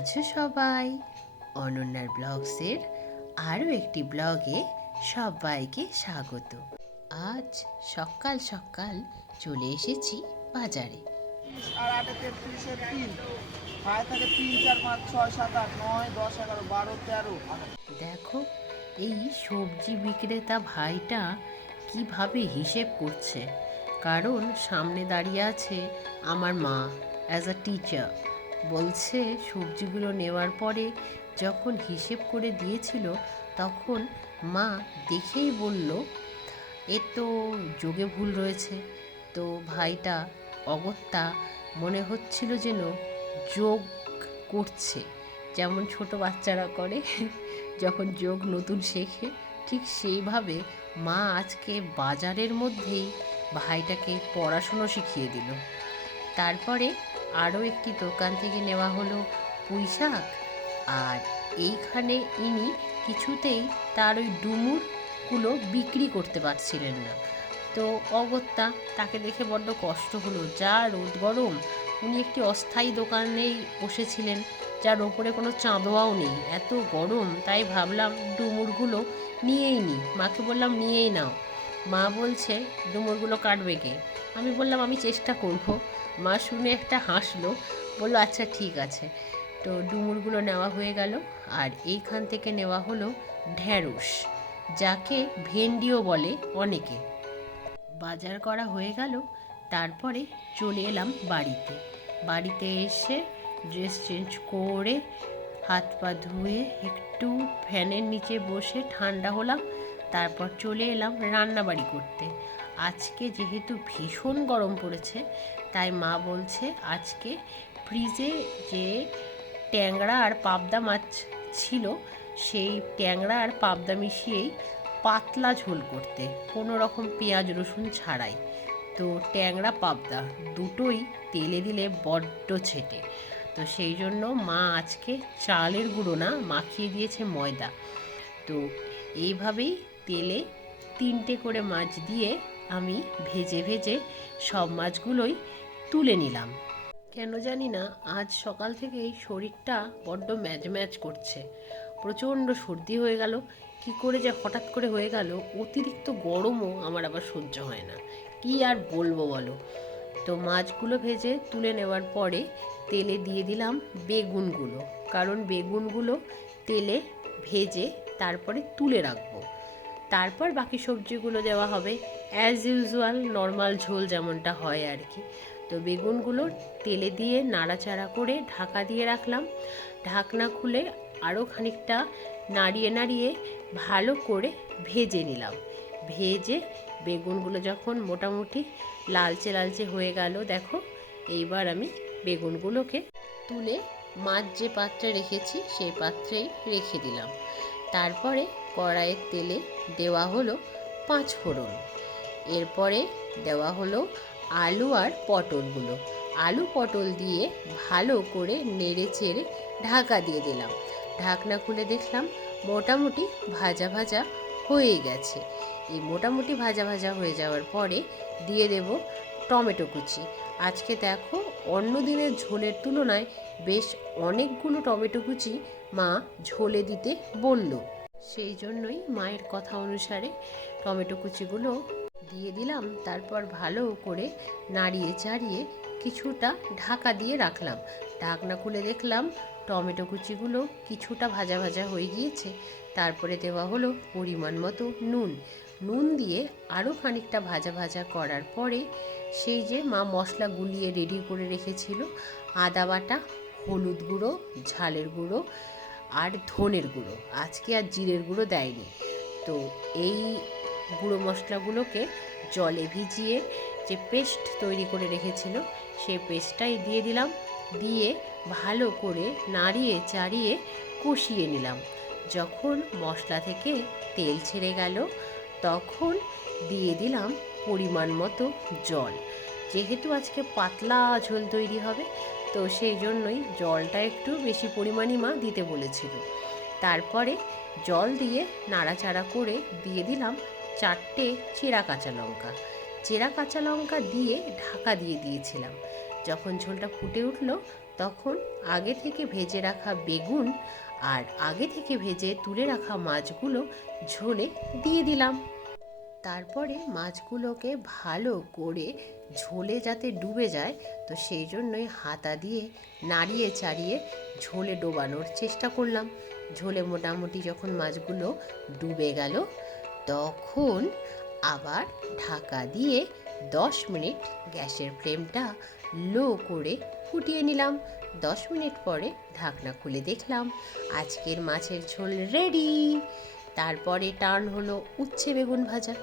আছো সবাই। অনন্যার ব্লগসের আরও একটি ব্লগে সবাইকে স্বাগত। আজ সকাল সকাল চলে এসেছি বাজারে। আর আটে তেত্রিশের তিন থাকে তিন চার পাঁচ ছয় সাত আট নয় দশ এগারো বারো তেরো। দেখো এই সবজি বিক্রেতা ভাইটা কীভাবে হিসেব করছে। কারণ সামনে দাঁড়িয়ে আছে আমার মা অ্যাজ আ টিচার বলছে, সবজিগুলো নেওয়ার পরে যখন হিসেব করে দিয়েছিল, তখন মা দেখেই বলল, এ তো যোগে ভুল রয়েছে। তো ভাইটা অগত্যা মনে হচ্ছিল যেন যোগ করছে। যেমন ছোট বাচ্চারা করে, যখন যোগ নতুন শেখে, ঠিক সেইভাবে মা আজকে বাজারের মধ্যেই ভাইটাকে পড়াশুনো শিখিয়ে দিল। তারপরে আরও একটি দোকান থেকে নেওয়া হলো পুঁই শাক আর এইখানে ইনি কিছুতেই তার ওই ডুমুরগুলো বিক্রি করতে পারছিলেন না। তো অগত্যা তাকে দেখে বড্ড কষ্ট হলো। যা রোদ গরম, উনি একটি অস্থায়ী দোকানেই বসেছিলেন, যার ওপরে কোনো চাঁদোয়াও নেই। এত গরম, তাই ভাবলাম ডুমুরগুলো নিয়েই নি। মাকে বললাম, নিয়েই নাও। মা বলছে, ডুমুরগুলো কাটবে কে? আমি বললাম, আমি চেষ্টা করব। মা শুনে একটা হাসলো, বলল আচ্ছা ঠিক আছে। তো ডুমুরগুলো নেওয়া হয়ে গেল, আর এইখান থেকে নেওয়া হলো ঢ্যাঁড়স, যাকে ভেন্ডিও বলে অনেকে। বাজার করা হয়ে গেল, তারপরে চলে এলাম বাড়িতে। বাড়িতে এসে ড্রেস চেঞ্জ করে হাত পা ধুয়ে একটু ফ্যানের নিচে বসে ঠান্ডা হলাম, তারপর চলে এলাম রান্নাবাড়ি করতে। আজকে যেহেতু ভীষণ গরম পড়েছে, তাই মা বলছে আজকে ফ্রিজে যে ট্যাংরা আর পাবদা মাছ ছিল, সেই ট্যাংরা আর পাবদা মিশিয়েই পাতলা ঝোল করতে, কোনো রকম পেঁয়াজ, রসুন ছাড়াই। তো ট্যাংরা, পাবদা দুটোই তেলে দিলে বড্ড ছেটে। তো সেই জন্য মা আজকে চালের গুঁড়ো না, মাখিয়ে দিয়েছে ময়দা। তো এইভাবেই তেলে তিনটে করে মাছ দিয়ে আমি ভেজে ভেজে সব মাছগুলোই তুলে নিলাম। কেন জানি না, আজ সকাল থেকেই শরীরটা বড্ড ম্যাজ ম্যাজ করছে। প্রচণ্ড সর্দি হয়ে গেল। কি করে যে হঠাৎ করে হয়ে গেল, অতিরিক্ত গরমও আমার আবার সহ্য হয় না। কি আর বলব বলো? তো মাছগুলো ভেজে তুলে নেওয়ার পরে তেলে দিয়ে দিলাম বেগুনগুলো। কারণ বেগুনগুলো তেলে ভেজে তারপরে তুলে রাখব। তারপর বাকি সবজিগুলো দেওয়া হবে। অ্যাজ ইউজুয়াল নর্মাল ঝোল যেমনটা হয় আর কি। তো বেগুনগুলো তেলে দিয়ে নাড়াচাড়া করে ঢাকা দিয়ে রাখলাম। ঢাকনা খুলে আরও খানিকটা নাড়িয়ে নাড়িয়ে ভালো করে ভেজে নিলাম। ভেজে বেগুনগুলো যখন মোটামুটি লালচে লালচে হয়ে গেল, দেখো, এইবার আমি বেগুনগুলোকে তুলে মাছ যে পাত্রে রেখেছি সেই পাত্রেই রেখে দিলাম। তারপরে কড়াইয়ের তেলে দেওয়া হলো পাঁচ ফোড়ন। এরপরে দেওয়া হলো আলু আর পটলগুলো। আলু, পটল দিয়ে ভালো করে নেড়ে চেড়ে ঢাকা দিয়ে দিলাম। ঢাকনা খুলে দেখলাম মোটামুটি ভাজা ভাজা হয়ে গেছে। এই মোটামুটি ভাজা ভাজা হয়ে যাওয়ার পরে দিয়ে দেব টমেটো কুচি। আজকে দেখো অন্য দিনের ঝোলের তুলনায় বেশ অনেকগুলো টমেটো কুচি মা ঝোলে দিতে বলল। সেই জন্যই মায়ের কথা অনুসারে টমেটো কুচিগুলো দিয়ে দিলাম। তারপর ভালো করে নাড়িয়ে চাড়িয়ে কিছুটা ঢাকা দিয়ে রাখলাম। ঢাকনা খুলে দেখলাম টমেটো কুচিগুলো কিছুটা ভাজা ভাজা হয়ে গিয়েছে। তারপরে দেওয়া হলো পরিমাণ মতো নুন। নুন দিয়ে আরও খানিকটা ভাজা ভাজা করার পরে সেই যে মা মশলা গুলিয়ে রেডি করে রেখেছিল, আদা বাটা, হলুদ গুঁড়ো, ঝালের গুঁড়ো আর ধনের গুঁড়ো। আজকে আর জিরের গুঁড়ো দেয়নি। তো এই গুঁড়ো মশলাগুলোকে জলে ভিজিয়ে যে পেস্ট তৈরি করে রেখেছিল সেই পেস্টটাই দিয়ে দিলাম। দিয়ে ভালো করে নাড়িয়ে চাড়িয়ে কষিয়ে নিলাম। যখন মশলা থেকে তেল ছেড়ে গেল, তখন দিয়ে দিলাম পরিমাণ মতো জল। যেহেতু আজকে পাতলা ঝোল তৈরি হবে তো সেই জন্যই জলটা একটু বেশি পরিমাণই মা দিতে বলেছিল। তারপরে জল দিয়ে নাড়াচাড়া করে দিয়ে দিলাম চারটে চেরা কাঁচা লঙ্কা। চেরা কাঁচা লঙ্কা দিয়ে ঢাকা দিয়ে দিয়েছিলাম। যখন ঝোলটা ফুটে উঠল তখন আগে থেকে ভেজে রাখা বেগুন আর আগে থেকে ভেজে তুলে রাখা মাছগুলো ঝোলে দিয়ে দিলাম। তারপরে মাছগুলোকে ভালো করে ঝোলে যাতে ডুবে যায়, তো সেই জন্যই হাতা দিয়ে নাড়িয়ে চাড়িয়ে ঝোলে ডোবানোর চেষ্টা করলাম। ঝোলে মোটামুটি যখন মাছগুলো ডুবে গেল, তখন আবার ঢাকা দিয়ে দশ মিনিট গ্যাসের ফ্লেমটা লো করে ফুটিয়ে নিলাম। দশ মিনিট পরে ঢাকনা খুলে দেখলাম, আজকের মাছের ঝোল রেডি! তারপরে টার্ন হলো উচ্ছে বেগুন ভাজা।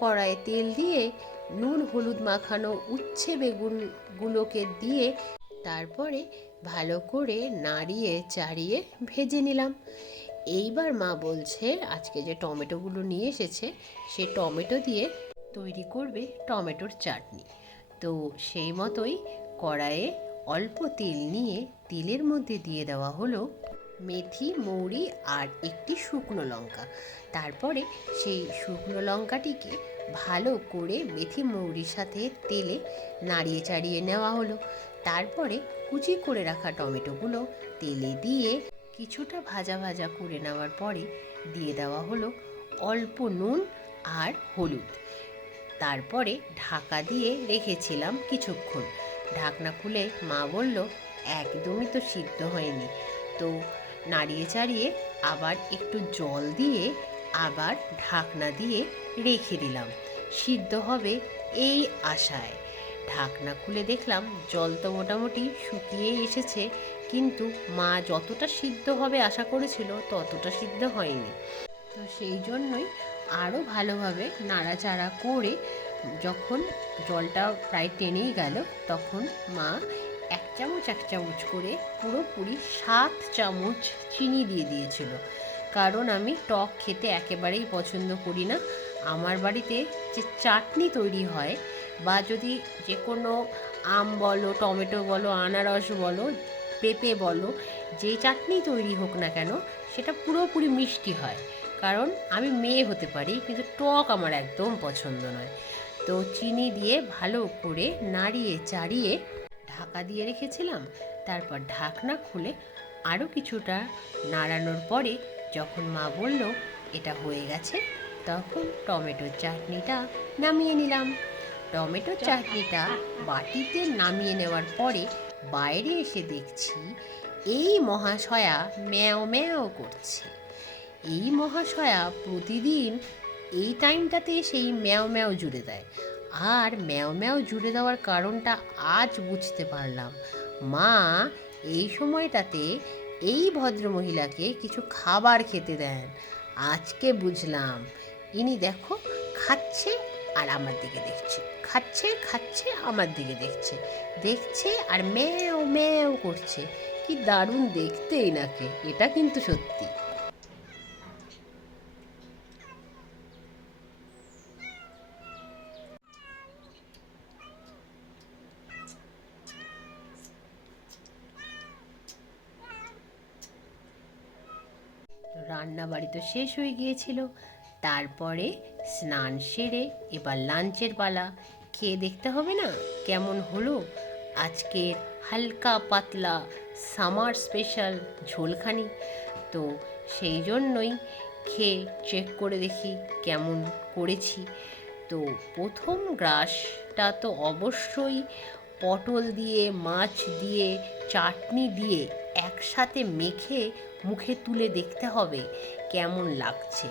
কড়াইয়ে তেল দিয়ে নুন হলুদ মাখানো উচ্ছে বেগুনগুলোকে দিয়ে তারপরে ভালো করে নাড়িয়ে চাড়িয়ে ভেজে নিলাম। এইবার মা বলছে, আজকে যে টমেটোগুলো নিয়ে এসেছে, সে টমেটো দিয়ে তৈরি করবে টমেটোর চাটনি। তো সেই মতোই কড়াইয়ে অল্প তেল নিয়ে তেলের মধ্যে দিয়ে দেওয়া হলো মেথি, মৌরি আর একটি শুকনো লঙ্কা। তারপরে সেই শুকনো লঙ্কাটিকে ভালো করে মেথি, মৌরির সাথে তেলে নাড়িয়ে চাড়িয়ে নেওয়া হলো। তারপরে কুচি করে রাখা টমেটোগুলো তেলে দিয়ে কিছুটা ভাজা ভাজা করে নেওয়ার পরে দিয়ে দেওয়া হলো অল্প নুন আর হলুদ। তারপরে ঢাকা দিয়ে রেখেছিলাম কিছুক্ষণ। ঢাকনা খুলে মা বলল, একদমই তো সিদ্ধ হয়নি। তো নাড়িয়ে চাড়িয়ে আবার একটু জল দিয়ে আবার ঢাকনা দিয়ে রেখে দিলাম। সিদ্ধ হবে এই আশায়। ঢাকনা খুলে দেখলাম জল তো মোটামুটি শুকিয়ে এসেছে, কিন্তু মা যতটা সিদ্ধ হবে আশা করেছিল ততটা সিদ্ধ হয়নি। তো সেই জন্যই আরও ভালোভাবে নাড়াচাড়া করে যখন জলটা প্রায় টেনেই গেল, তখন মা চামচ, এক চামচ করে পুরোপুরি সাত চামচ চিনি দিয়ে দিয়েছিল। কারণ আমি টক খেতে একেবারেই পছন্দ করি না। আমার বাড়িতে যে চাটনি তৈরি হয় বা যদি যে কোনো আম বলো, টমেটো বলো, আনারস বলো, পেঁপে বলো, যে চাটনি তৈরি হোক না কেন, সেটা পুরোপুরি মিষ্টি হয়। কারণ আমি মেয়ে হতে পারি, কিন্তু টক আমার একদম পছন্দ নয়। তো চিনি দিয়ে ভালো করে নাড়িয়ে, চাড়িয়ে ঢাকা দিয়ে রেখেছিলাম। তারপর ঢাকনা খুলে আরও কিছুটা নাড়ানোর পরে যখন মা বলল, এটা হয়ে গেছে, তখন টমেটোর চাটনিটা নামিয়ে নিলাম। টমেটো চাটনিটা বাটিতে নামিয়ে নেওয়ার পরে বাইরে এসে দেখছি, এই মহাশয়া ম্যাও ম্যাও করছে। এই মহাশয়া প্রতিদিন এই টাইমটাতে সেই ম্যাও ম্যাও জুড়ে দেয়। আর ম্যাও ম্যাও জুড়ে দেওয়ার কারণটা আজ বুঝতে পারলাম। মা, এই সময়টাতে এই ভদ্রমহিলাকে কিছু খাবার খেতে দেন। আজকে বুঝলাম। ইনি দেখো খাচ্ছে আর আমার দিকে দেখছে। খাচ্ছে খাচ্ছে, আমার দিকে দেখছে। দেখছে আর ম্যাও ম্যাও করছে। কি দারুণ দেখতে এনাকে। এটা কিন্তু সত্যি। রান্না বাড়ি তো শেষ হয়ে গিয়েছিল। তারপরে স্নান সেরে এবার লাঞ্চের পালা। খেয়ে দেখতে হবে না কেমন হলো? আজকের হালকা পাতলা সামার স্পেশাল ঝোলখানি। তো সেই জন্যই খেয়ে চেক করে দেখি কেমন করেছি। তো প্রথম গ্রাসটা তো অবশ্যই পটল দিয়ে, মাছ দিয়ে, চাটনি দিয়ে একসাথে মেখে মুখে তুলে দেখতে হবে কেমন লাগছে।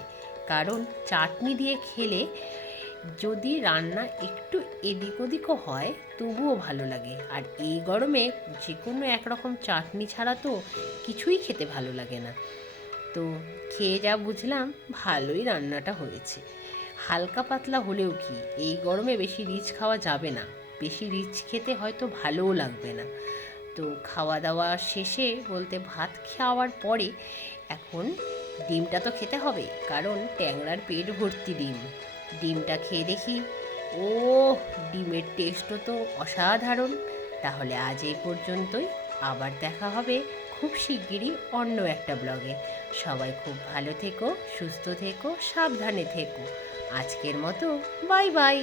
কারণ চাটনি দিয়ে খেলে যদি রান্না একটু এদিক ওদিকও হয়, তবুও ভালো লাগে। আর এই গরমে যে কোনো একরকম চাটনি ছাড়া তো কিছুই খেতে ভালো লাগে না। তো খেয়ে যা বুঝলাম, ভালোই রান্নাটা হয়েছে। হালকা পাতলা হলেও কি, এই গরমে বেশি রিচ খাওয়া যাবে না। বেশি রিচ খেতে হয়তো ভালোও লাগবে না। তো খাওয়া দাওয়া শেষে বলতে ভাত খাওয়ার পরে এখন ডিমটা তো খেতে হবে, কারণ ট্যাংরার পেট ভর্তি ডিম। ডিমটা খেয়ে দেখি ও ডিমের টেস্টও তো অসাধারণ। তাহলে আজ এই পর্যন্তই, আবার দেখা হবে খুব শিগগিরই অন্য একটা ব্লগে। সবাই খুব ভালো থেকো, সুস্থ থেকো, সাবধানে থেকো। আজকের মতো, বাই বাই।